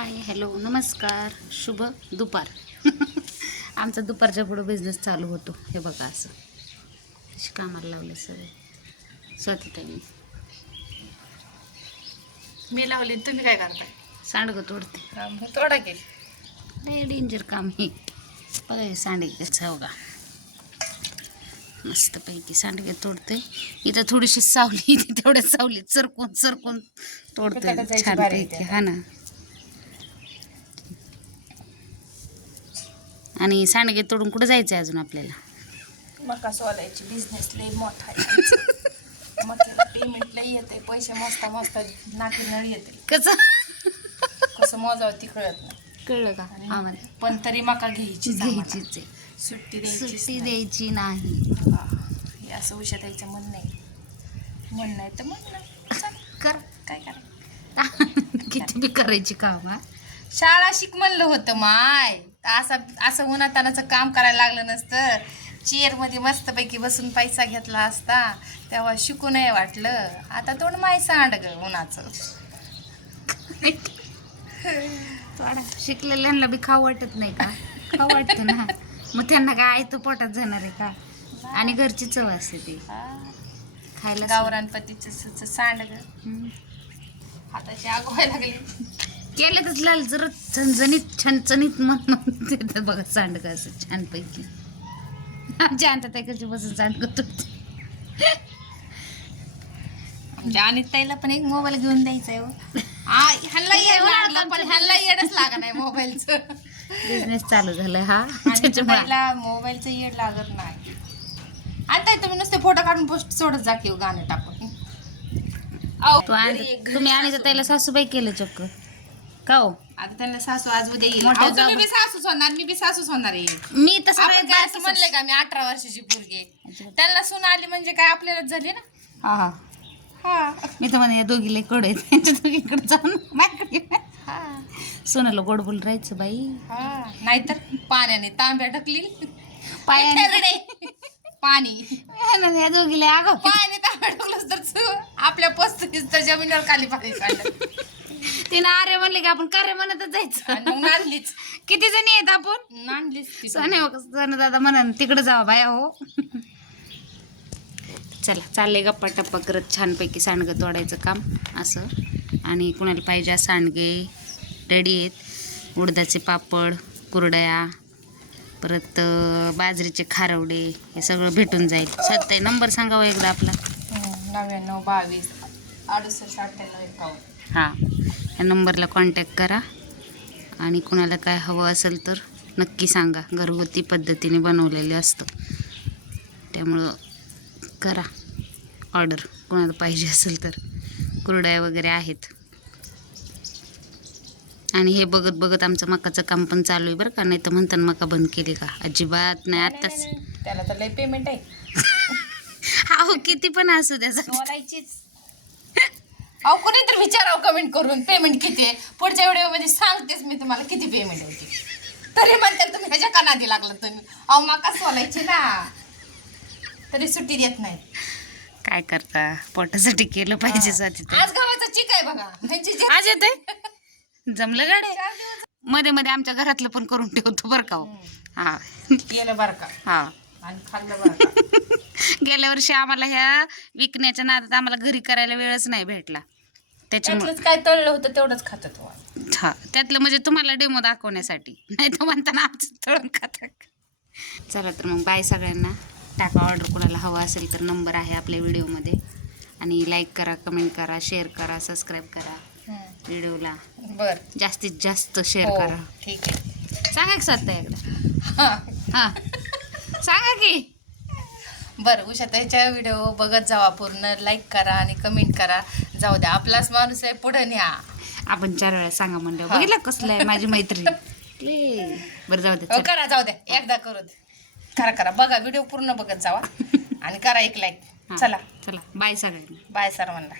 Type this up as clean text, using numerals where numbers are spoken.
Hi hello नमस्कार शुभ दुपार. आमचा दुपारच्या पुढं बिझनेस चालू होतो. हे बघा असं अशी कामाला लावले सगळे स्वतःनी. मी लावली तुम्ही काय करताय? सांडगं तोडते. तोडा की. लय डेंजर काम हे. बघा सांडगे बघा मस्तपैकी सांडगे तोडते. इथं थोडीशी सावली तेवढ्या सावलीत सरकून सरकून तोडते छानपैकी. हा ना. आणि सांडगे तोडून कुठं जायचं अजून आपल्याला? मका सोलायची बिझनेस लय मोठा आहे. मक्याला पेमेंट लय येते, पैसे मोजता मोजता नाकी नळ येते. कसं मोजावं ती कळत नाही. कळलं का आम्हाला? पण तरी मका घ्यायचीच आहे. सुट्टी द्यायची नाही. हे असं उशा द्यायचं मन नाही तर मन नाही. कर काय करा किती बी करायची काम. हा शाळा शिक म्हणलं होतं माय. असं उन्हातानाचं काम करायला लागलं नसतं. चेअरमध्ये मस्तपैकी बसून पैसा घेतला असता तेव्हा शिकू नाही वाटलं. आता तोंड माय सांड ग उन्हाचं. थोडा शिकलेल्यांना बी खाऊ वाटत नाही का? खाऊ वाटतं ना. मग त्यांना काय आहे तो पोटात जाणार आहे का? आणि घरची चव असते ती खायला. गावरानपतीचं सांड ग. हाताची आग व्हायला लागली. केले तर लाल जरा झणझणीत छणछणीत म्हणून देतात बघा सांडगं असं छानपैकी. आमच्या आणतात त्याची बसून सांडगं तुटते. आमच्या अनिताईला पण एक मोबाईल घेऊन द्यायचा आहे. ह्याला येड लागलं पण ह्याला येडच लागा नाही मोबाईलचं. बिझनेस चालू झालाय हा. त्याच्यामुळे मोबाईलचं येड लागत नाही. आता तुम्ही नुसते फोटो काढून पोस्ट सोडत जा की गाणं टाकून. तुम्ही आणि त्याला सासूबाई केलं चक्क का हो? आता त्यांना सासू आज उद्या येईल. मोठ्या तुम्ही बी सासूच होणार, मी बी सासूच होणार आहे. मी तसं आपण काय असं म्हणले का मी 18 वर्षाची पोरगी. त्यांना सून आली म्हणजे काय आपल्यालाच झाली ना. हा हा हा मी तर म्हणे या दोघीला कडे आहेत त्यांच्या दोघीकडे जाऊन माझ्याकडे सोनाला गोड बोल राहायचं बाई. हा नाहीतर पाण्याने तांब्या ढकली पायाने पाणी या दोघीला अगं पाणी तांब्या ढकलच तर आपल्या 35 तर जमिनीवर खाली पाणी काढलं. तिनं आर्य म्हणले की आपण कार्य म्हणतच जायचं. आणि मग नांदलीच. किती जणी आहेत आपण? नांदलीच सोने दादा म्हणन तिकडे जावा बाया हो. चला चालले गप्पा टप्पा करत छानपैकी सांडगं तोडायचं काम असं. आणि कुणाला पाहिजे सांडगे रेडी आहेत. उडदाचे पापड, कुरड्या, परत बाजरीचे खारवडे हे सगळं भेटून जाईल. सध्या नंबर सांगावा एकदा आपला. 99 22 68 98 51. हां ह्या नंबरला कॉन्टॅक्ट करा. आणि कुणाला काय हवं असेल तर नक्की सांगा. घरगुती पद्धतीने बनवलेले असतं त्यामुळं करा ऑर्डर कोणाला पाहिजे असेल तर. कुरड्या वगैरे आहेत. आणि हे बघत बघत आमचं मकाचं काम पण चालू आहे बरं का. नाही तर म्हणतात मका बंद केली का? अजिबात नाही. आत्ताच त्याला तर लय पेमेंट आहे. हो किती पण असू द्या. अहो कोणी तर विचारावं कमेंट करून पेमेंट किती आहे. पुढच्या व्हिडिओमध्ये सांगतेच मी तुम्हाला किती पेमेंट होती. तरी म्हणते तुम्ही ह्याच्या कानादी लागलं तुम्ही. अहो मका सोलायची ना तरी सुट्टी देत नाही. काय करता पोटासाठी केलं पाहिजे स्वाती. आज गव्हाचा चिक आहे बघा. आज येते जमलं गाडे. मध्ये मध्ये आमच्या घरातलं पण करून ठेवतो बरं का. हा केलं बरं का. हा आणि खाल्लं बरं का. गेल्या वर्षी आम्हाला ह्या विकण्याच्या नादात आम्हाला घरी करायला वेळच नाही भेटला. त्याच्यामुळे काय तळलं होतं तेवढंच खातात. हा त्यातलं म्हणजे तुम्हाला डेमो दाखवण्यासाठी. नाही तर म्हणताना आमचं तळून खातात. चला तर मग बाय सगळ्यांना. टाका ऑर्डर कोणाला हवं असेल तर नंबर आहे आपल्या व्हिडिओमध्ये. आणि लाईक करा, कमेंट करा, शेअर करा, सबस्क्राईब करा व्हिडिओला. बर जास्तीत जास्त शेअर करा. ठीक आहे. सांगा की स्वतः एकदा. हां सांगा की. बरं उषाताईच्या व्हिडिओ बघत जावा पूर्ण. लाईक करा आणि कमेंट करा. जाऊ द्या आपलाच माणूस आहे पुढे न्या. आपण 4 वेळा सांगा म्हणलं. बघितलं कसलं आहे माझी मैत्रीण. बरं जाऊ द्या. करा जाऊ द्या एकदा करू दे. करा बघा व्हिडिओ पूर्ण बघत जावा आणि करा एक लाईक. चला चला बाय सगळ्यांना. बाय सर्वांना.